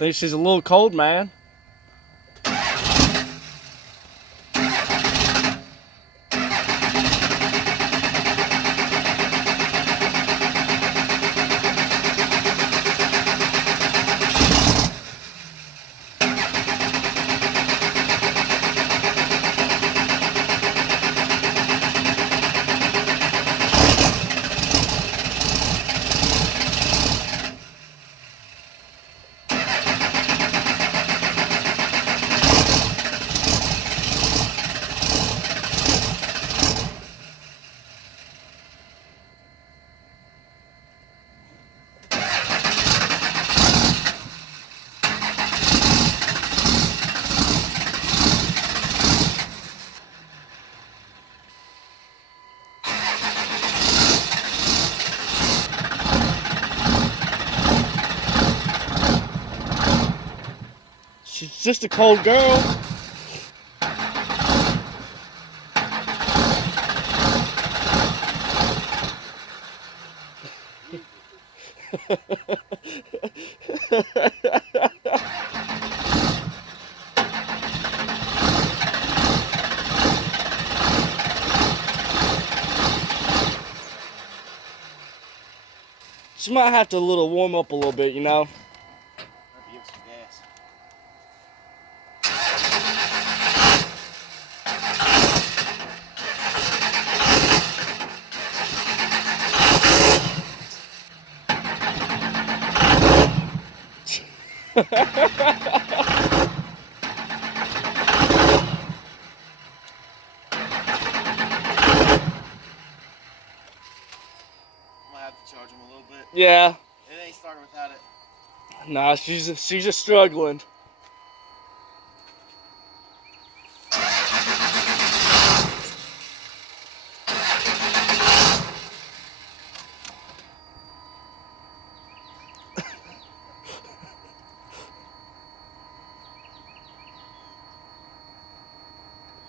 Think she's a little cold, man. She's just a cold girl. She might have to warm up a little bit, you know. Give some gas. Charge him a little bit. Yeah. It ain't starting without it. Nah, she's just struggling.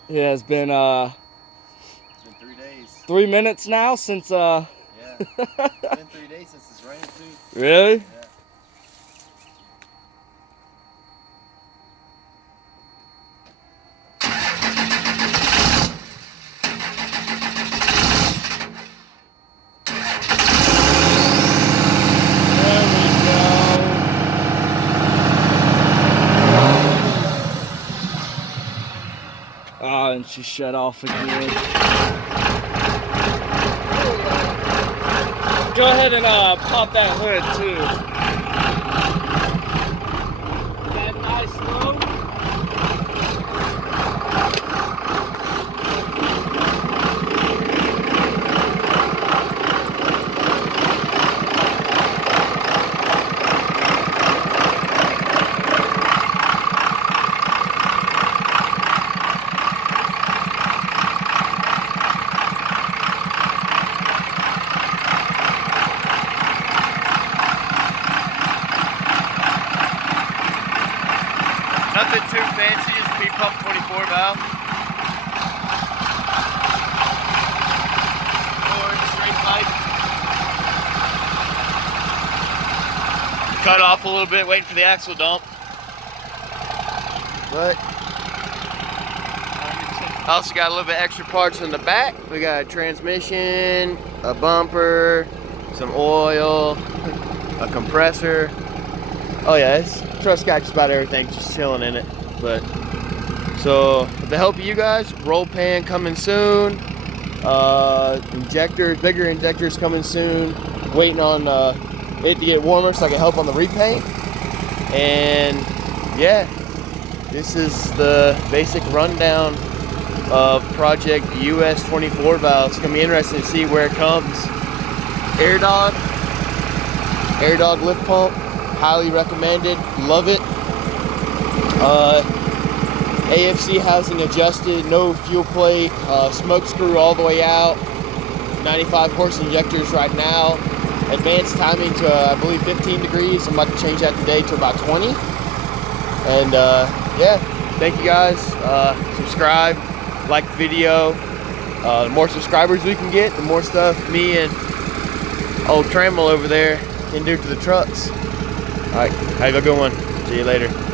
Yeah, it's been 3 days. 3 minutes now since Yeah. It's been 3 days since it's rained too. Really? Yeah. There we go. Oh, and she shut off again. Go ahead and pop that hood too. That nice load. Nothing too fancy, just P-pump 24 valve. Or straight pipe. Cut off a little bit, waiting for the axle dump. But I also got a little bit extra parts in the back. We got a transmission, a bumper, some oil, a compressor. Oh yeah, this truck's got just about everything just chilling in it. But so with the help of you guys, roll pan coming soon. Injectors, bigger injectors coming soon. Waiting on it to get warmer so I can help on the repaint. And yeah, this is the basic rundown of Project US 24 valve. It's gonna be interesting to see where it comes. Air Dog lift pump, highly recommended, love it. AFC housing adjusted, no fuel plate, smoke screw all the way out, 95 horse injectors right now, advanced timing to I believe 15 degrees. I'm about to change that today to about 20. And yeah, thank you guys. Subscribe, like the video. The more subscribers we can get, the more stuff me and old Trammell over there can do to the trucks. All right, have a good one. See you later.